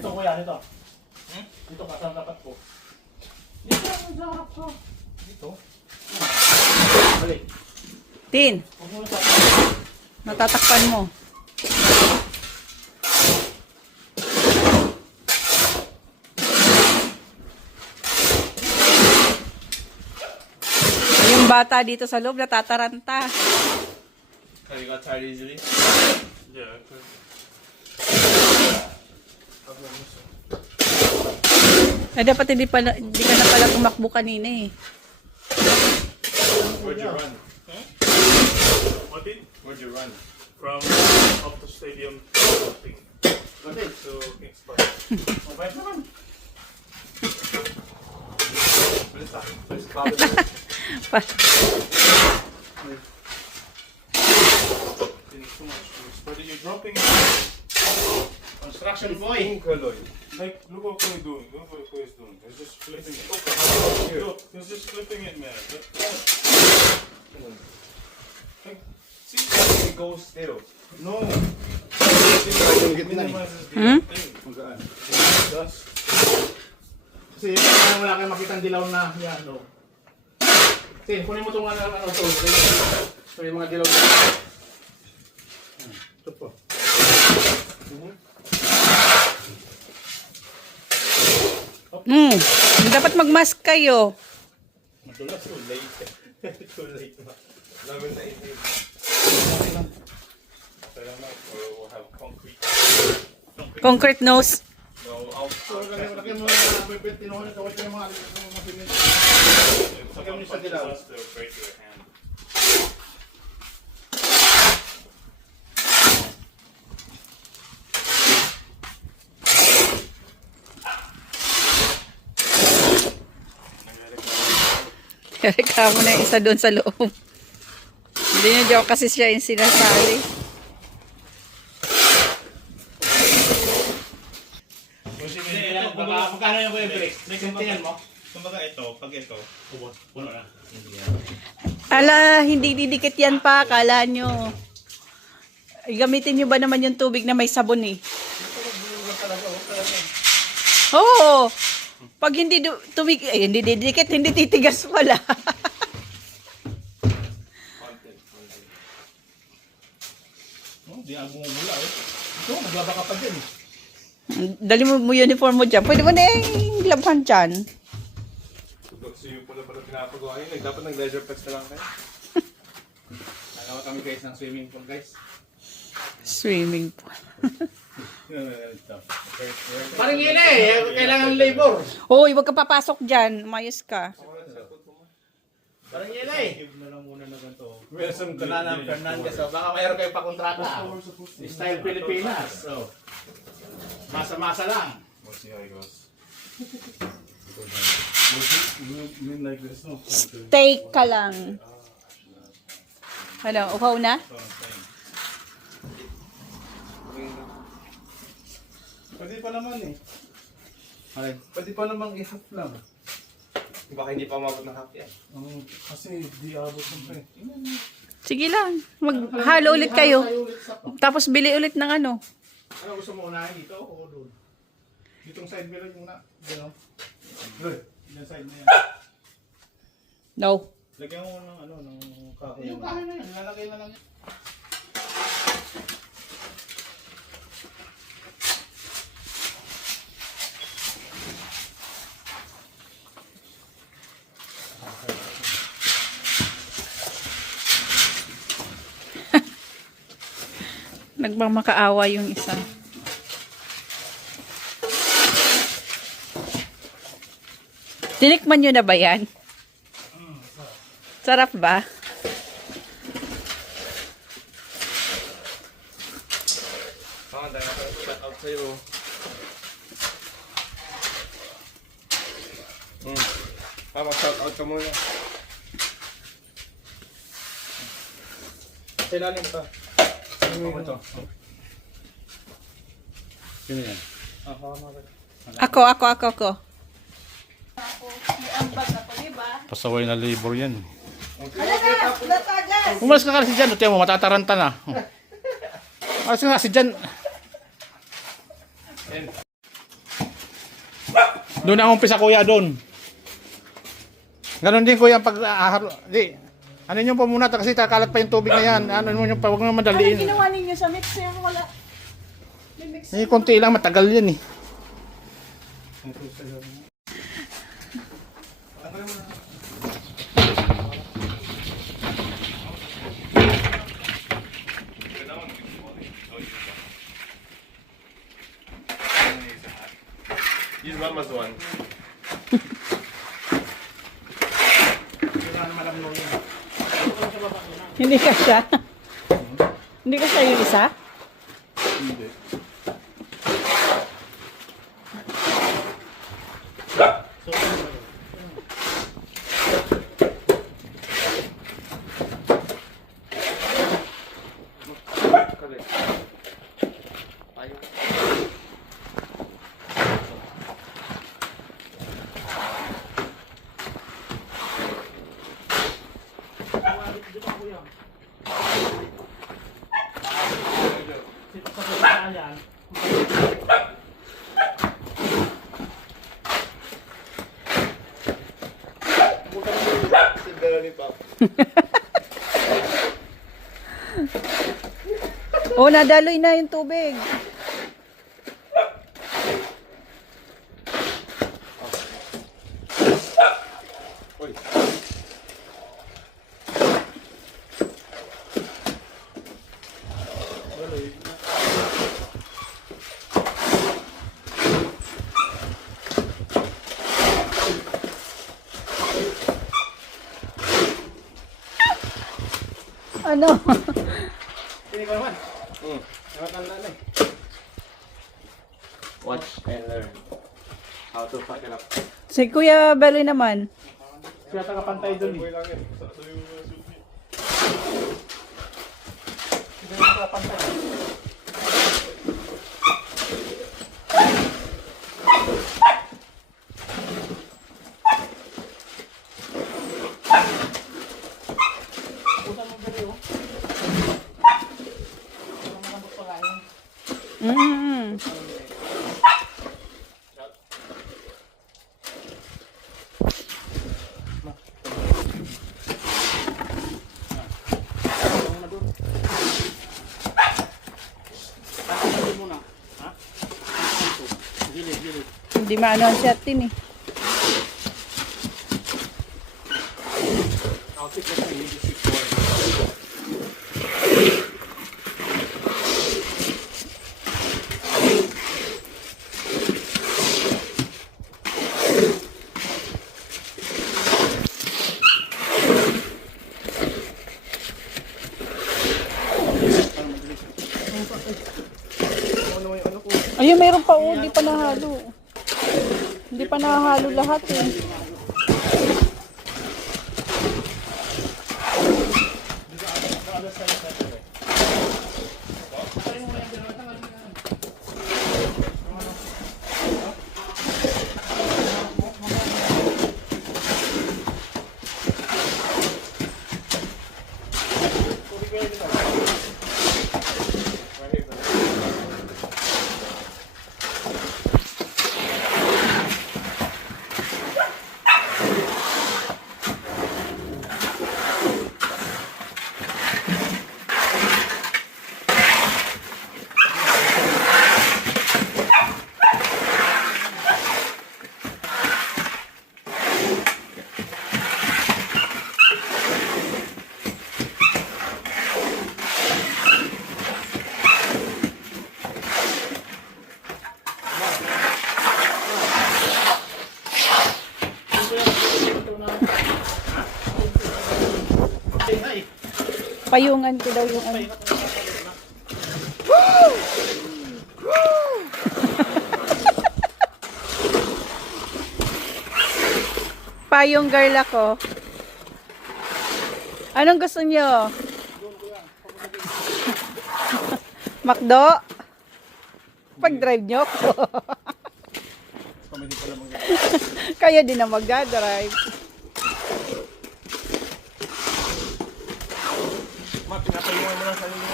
Ito kuya, ito. Dito ka, saan dapat po? Dito, sa harap ko. Dito? Balik. Tin, Huwag mo sa natatakpan mo. Yung bata dito sa loob natataranta. You got tired easily? Yeah, okay. Eh, dapat hindi ka na pala tumakbo kanina eh. Where'd you run? What did? Where'd you run? From off the stadium to Kings Park. Mabait naman. Bilis na. Bilis ka. Too much juice. But you're dropping construction boy. Like, look what he's doing. Look what he's doing. He's just flipping it. Look, he's just flipping it, man. Like, see? It goes still. No. Minimize this Hmm? thing. Dust. Kasi wala kayong makitang dilaw na yan, no? Kasi kunin mo itong ano to. So yung mga dilaw na. Ito po. Dapat magmask kayo. Matulas, too late. Too late. Lemon na itin. Salamat. Or we'll have concrete. Concrete nose. No, I'll So lagyan mo na pwede tinuhan ito. Ito yung mga pinin. If someone sa punches dilaw. us, they'll break your hand. Reklamo na yung isa doon sa loob. Hindi niya joke kasi siya yung sinasali. Magkano yung kuya break? Tingnan mo. Kumbaga ito, pag ito. Puno na. Ala, hindi didikit yan pa. Kala nyo. Gamitin nyo ba naman yung tubig na may sabon eh? Oo. Pag hindi hindi didikit, hindi titigas pala. Di ang bumula eh. Ito, magbabaka pa din. Dali mo uniform mo dyan. Pwede mo na yung labhan dyan. Swimming pool na pala pinapagawa yun. Dapat nag-leisure pets na lang kayo. Nagawa kami guys ng swimming pool guys. Swimming pool. Parang yun eh, kailangan labor. Hoy, wag ka papasok dyan. Umayos ka. Parang yun eh. Give na lang muna na ganito. Wilson Conanan Fernandez. So baka mayroon kayo pakontrata. Style Pilipinas. So, masa-masa lang. We'll see how it goes. Mean like this, no? Steak ka lang. Ano, uhaw na? Pwede pa naman eh. Pwede pa namang i-half lang. Baka hindi pa umabot ng half yan. Kasi di abot ng pre. Sige lang. Maghalo ulit kayo. Tapos bili ulit ng ano. Ano gusto mo unahin dito o doon? Ditong side mirror yung na. Doon. Good. Yung side na yan. No. Lagyan mo ng ano, ng kahoy. Yung kahoy na yan, nilalagay na lang yan. Nagmamakaawa yung isa. Tinikman nyo na ba yan? Sarap ba? Dahil ako shout out sa'yo. Shout out ka muna. Kailanin ka. Ito. Sino yan? Ako. Pasaway na labor yan. Umalas ka kasi dyan. Tiyan mo, matataranta na. Umalas ka kasi dyan. Doon ang umpisa kuya doon. Ganon din kuya pag di. Ano nyo po muna kasi kakalat pa yung tubig na yan. Ano nyo pa, huwag nyo Ano madaliin. ginawa ninyo sa mixer? Wala. May mixer. Eh, konti lang, matagal yan eh. Use mama's one. Hindi ka siya. Hindi ka siya yung isa? Hindi. Oh, nadaloy na yung tubig. Uy. Ano? Hindi ko naman. Nakatanda na eh. Watch and learn how to fuck it up. Si Kuya Beloy naman. Kaya tagapantay doon eh. Boy lang yan. Sabi mo mga susi. Hindi na tagapantay. Mm. Hindi maano ang shot din eh. Ayun, mayroon pa oh, hindi pa nahalo. Hindi pa nahalo lahat eh. Payungan ko daw yung ano. Payong girl ako. Anong gusto niyo? Makdo? Pag-drive niyo ako. Kaya din na mag-drive. Ma, pinapayungan mo lang sa